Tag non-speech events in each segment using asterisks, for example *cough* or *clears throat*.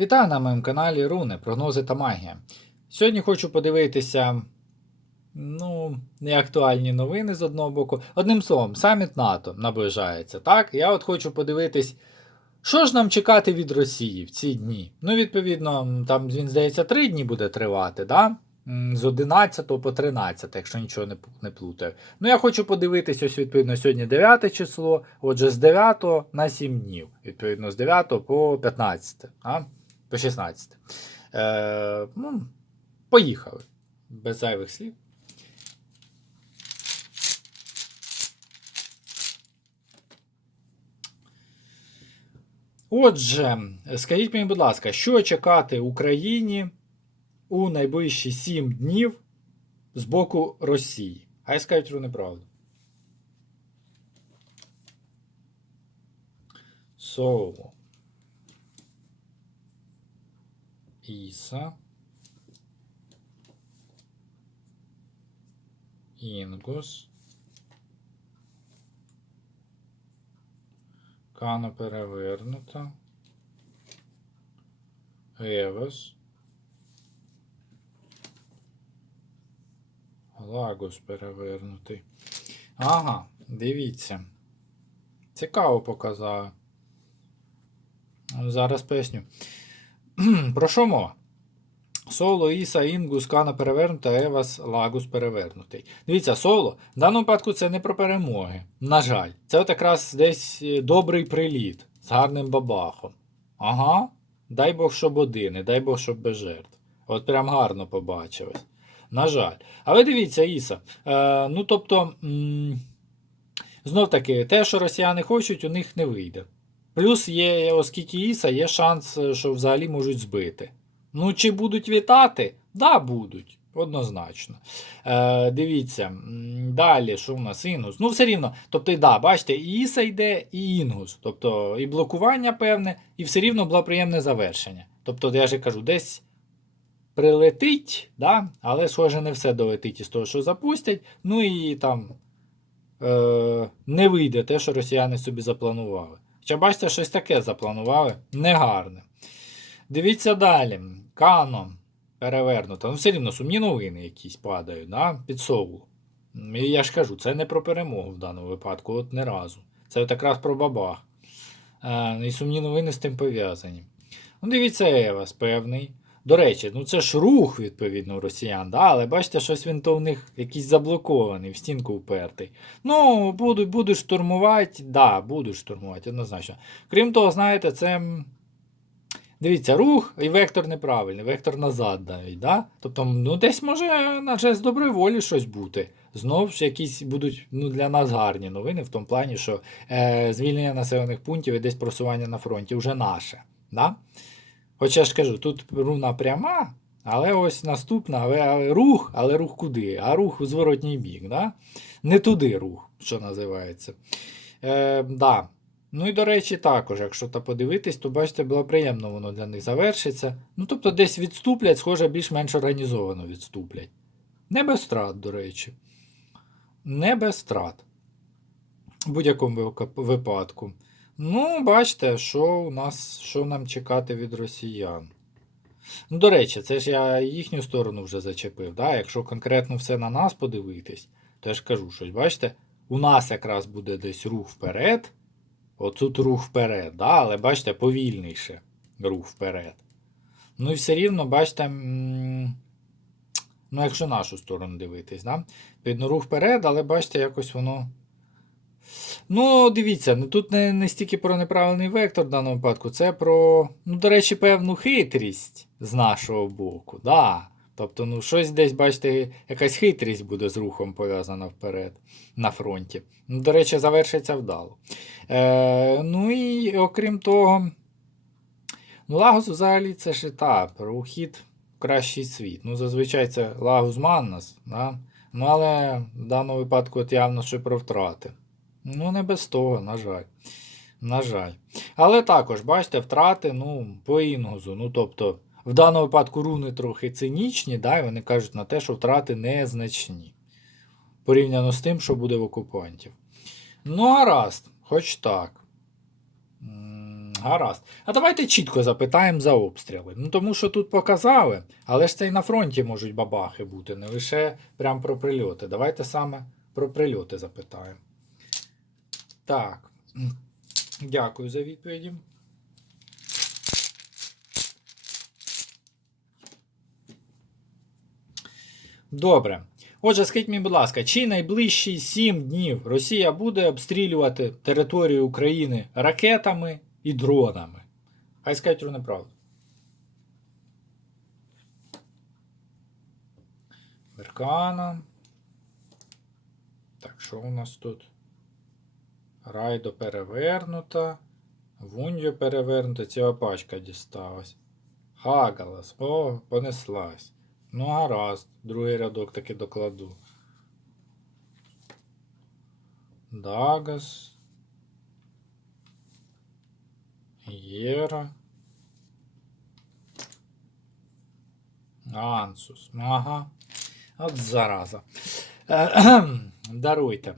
Вітаю на моєму каналі Руни, прогнози та магія. Сьогодні хочу подивитися ну, неактуальні новини з одного боку. Одним словом, саміт НАТО наближається. Так, я от хочу подивитись, що ж нам чекати від Росії в ці дні. Ну, відповідно, там він, здається, три дні буде тривати, да? З 11 по 13, якщо нічого не, не плутаю. Ну, я хочу подивитись, ось відповідно, сьогодні 9 число, отже, з 9 на 7 днів, відповідно, з 9 по 15, а? По 16. Е, ну, поїхали. Без зайвих слів. Отже, скажіть мені, будь ласка, що чекати Україні у найближчі 7 днів з боку Росії? Хай скажуть вони правду. Соло. Іса. Інгус. Кана перевернута. Евес. Лагос перевернутий. Ага, дивіться. Цікаво показав. Зараз поясню. *clears throat* Про що мова? Соло, Іса, Інгус, Кана перевернута, Евас, Лагус перевернутий. Дивіться, соло в даному випадку це не про перемоги. На жаль, це от якраз десь е, добрий приліт з гарним бабахом. Ага. Дай Бог, щоб один, і дай Бог, щоб без жертв. От прям гарно побачилось. На жаль. Але дивіться, Іса. Е, ну тобто, знов таки, те, що росіяни хочуть, у них не вийде. Плюс є, оскільки Іса, є шанс, е, що взагалі можуть збити. Ну, чи будуть вітати? Да, будуть. Однозначно. Е, дивіться, далі, що в нас Інгус? Ну, все рівно. Тобто, да, бачите, і Іса йде, і Інгус. Тобто, і блокування певне, і все рівно благоприємне завершення. Тобто, я ж кажу, десь прилетить, да? але схоже, не все долетить із того, що запустять. Ну і там е, не вийде те, що росіяни собі запланували. Хоча бачите, щось таке запланували негарне. Дивіться далі. Кано перевернуто. Ну, все рівно сумні новини якісь падають да? під сову. І я ж кажу, це не про перемогу в даному випадку, от не разу. Це от якраз про бабах. Е, і сумні новини з тим пов'язані. Ну, дивіться, Евас певний. До речі, ну це ж рух, відповідно, росіян, да? але бачите, щось він то в них якийсь заблокований, в стінку впертий. Ну, будуть, будуть штурмувати, да, будуть штурмувати, однозначно. Крім того, знаєте, це. Дивіться, рух і вектор неправильний, вектор назад навіть. Да? Тобто, ну десь може наче з доброї волі щось бути. Знову ж якісь будуть ну, для нас гарні новини в тому плані, що е, звільнення населених пунктів і десь просування на фронті вже наше. Да? Хоча ж кажу, тут руна пряма, але ось наступна, але, рух, але рух куди? А рух у зворотній бік. Да? Не туди рух, що називається. Е, да. Ну і до речі, також, якщо та подивитись, то бачите, було приємно воно для них завершиться. Ну, тобто десь відступлять, схоже, більш-менш організовано відступлять. Не без втрат, до речі. Не без втрат. В будь-якому випадку. Ну, бачите, що у нас, що нам чекати від росіян. Ну, до речі, це ж я їхню сторону вже зачепив. Да? Якщо конкретно все на нас подивитись, то я ж кажу щось, бачите, у нас якраз буде десь рух вперед. Отут рух вперед, да? але бачите, повільніше рух вперед. Ну і все рівно, бачите, ну, якщо нашу сторону дивитись, да? Рух вперед, але бачите, якось воно. Ну, дивіться, ну тут не, не стільки про неправильний вектор в даному випадку, це про, ну, до речі, певну хитрість з нашого боку. Да. Тобто, ну, щось десь, бачите, якась хитрість буде з рухом пов'язана вперед на фронті. Ну, до речі, завершиться вдало. Е, ну і окрім того, ну, Лагус взагалі це ж етап, про ухід в кращий світ. Ну, зазвичай це Лагус Маннас, да? ну, але в даному випадку от явно що про втрати. Ну, не без того, на жаль. На жаль. Але також, бачите, втрати ну, по інгузу. Ну, тобто, в даному випадку руни трохи цинічні, да, і вони кажуть на те, що втрати незначні. Порівняно з тим, що буде в окупантів. Ну, гаразд, хоч так. Гаразд. А давайте чітко запитаємо за обстріли. Ну тому що тут показали, але ж це і на фронті можуть бабахи бути, не лише прям про прильоти. Давайте саме про прильоти запитаємо. Так. Дякую за відповіді. Добре. Отже, скажіть мені, будь ласка, чи найближчі 7 днів Росія буде обстрілювати територію України ракетами і дронами? Хай скажуть про неправду. Меркана. Так, що у нас тут? Райдо перевернута. Вуньо перевернута, ціла пачка дісталась. Хагалас. О, понеслась. Ну, гаразд, другий рядок таки докладу. Дагас. Єра. Ансус. Ага. От зараза. Даруйте.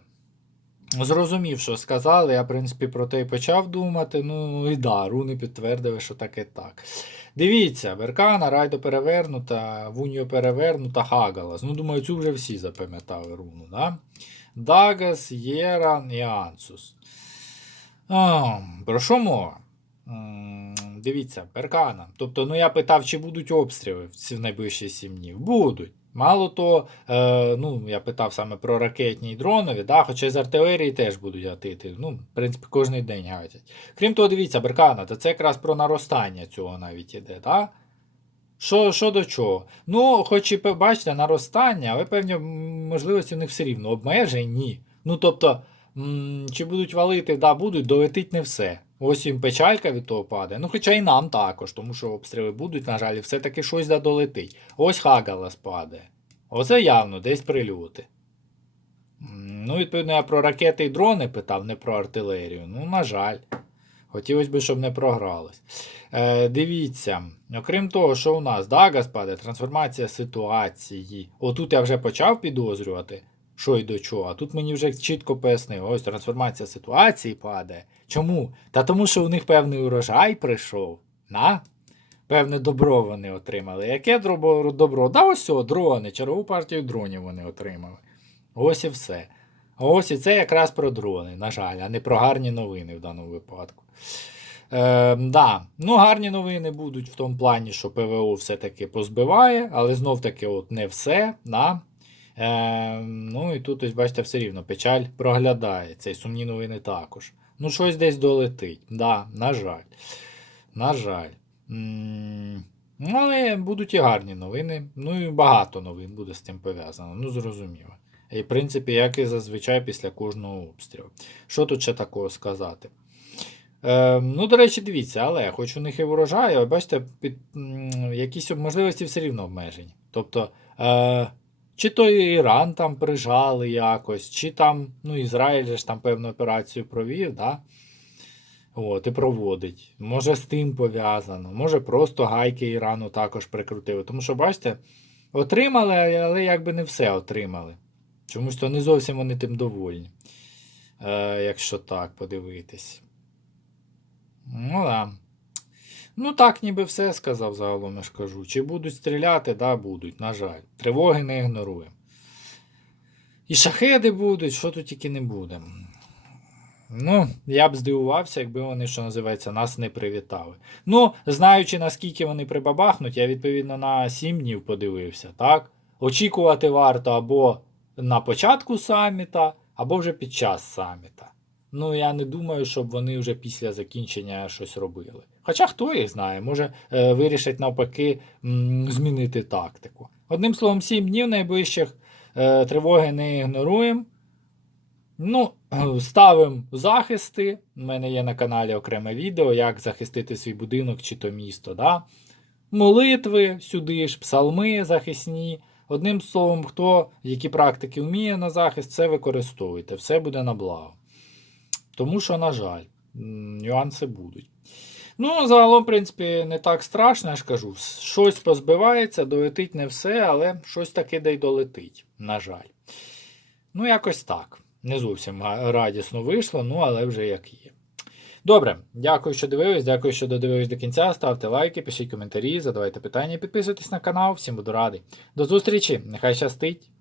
Зрозумів, що сказали, я, в принципі, про те і почав думати. Ну і да, руни підтвердили, що таке так. Дивіться, Беркана, Райдо перевернута, Вуньо перевернута, Хагалас. Ну, думаю, цю вже всі запам'ятали руну, да? Дагас, Єра і Ансус. А, про що мова? Дивіться, Беркана. Тобто, ну я питав, чи будуть обстріли в найближчі 7 днів. Будуть. Мало то, е, ну, я питав саме про ракетні і дронові, да, хоча з артилерії теж будуть гатити. Ну, в принципі, кожен день гатять. Крім того, дивіться, Беркана, то це якраз про наростання цього навіть іде, так? Що, що до чого? Ну, хоч і бачите, наростання, але певні можливості в них все рівно. Обмежень Ну, тобто, м, чи будуть валити, да, будуть, долетить не все. Ось їм печалька від того падає. Ну, хоча і нам також, тому що обстріли будуть, на жаль, і все-таки щось да долетить. Ось Хагалас падає. Оце явно десь прильоти. Ну, відповідно, я про ракети і дрони питав, не про артилерію. Ну, на жаль. Хотілося б, щоб не програлось. Е, дивіться, окрім того, що у нас Дагас падає, трансформація ситуації. Отут я вже почав підозрювати, що й до чого. А тут мені вже чітко пояснили, ось трансформація ситуації падає. Чому? Та тому, що у них певний урожай прийшов. На? Певне добро вони отримали. Яке добро? Да ось о, дрони, чергову партію дронів вони отримали. Ось і все. Ось і це якраз про дрони, на жаль, а не про гарні новини в даному випадку. Е, да. Ну, гарні новини будуть в тому плані, що ПВО все-таки позбиває, але знов-таки от не все. Да. Е, ну і тут, ось, бачите, все рівно печаль проглядається, і сумні новини також. Ну, щось десь долетить. Да, на жаль. На жаль. М, Ну, але будуть і гарні новини. Ну і багато новин буде з цим пов'язано. Ну, зрозуміло. І, в принципі, як і зазвичай після кожного обстрілу. Що тут ще такого сказати? Е, ну, до речі, дивіться, але хоч у них і врожай, бачите, під, м, якісь можливості все рівно обмежені. Тобто, е, чи то Іран там прижали якось, чи там, ну, Ізраїль ж там певну операцію провів, да? От, і проводить. Може, з тим пов'язано, може, просто гайки Ірану також прикрутили. Тому що, бачите, отримали, але якби не все отримали. Чомусь то не зовсім вони тим довольні. Е, якщо так подивитись. Ну да. Ну так, ніби все сказав загалом, я ж кажу. Чи будуть стріляти? Да, будуть, на жаль. Тривоги не ігноруємо. І шахеди будуть, що тут тільки не буде. Ну, я б здивувався, якби вони, що називається, нас не привітали. Ну, знаючи, наскільки вони прибабахнуть, я відповідно на 7 днів подивився, так? Очікувати варто або на початку саміта, або вже під час саміта. Ну, я не думаю, щоб вони вже після закінчення щось робили. Хоча хто їх знає, може е, вирішать навпаки змінити тактику. Одним словом, 7 днів найближчих е, тривоги не ігноруємо. Ну, *clears throat* ставимо захисти. У мене є на каналі окреме відео, як захистити свій будинок чи то місто. Да? Молитви сюди ж, псалми захисні. Одним словом, хто які практики вміє на захист, це використовуйте, все буде на благо. Тому що, на жаль, нюанси будуть. Ну, загалом, в принципі, не так страшно, я ж кажу. Щось позбивається, долетить не все, але щось таки де й долетить, на жаль. Ну, якось так. Не зовсім радісно вийшло, ну, але вже як є. Добре, дякую, що дивились, дякую, що додивились до кінця. Ставте лайки, пишіть коментарі, задавайте питання, підписуйтесь на канал, всім буду радий. До зустрічі, нехай щастить!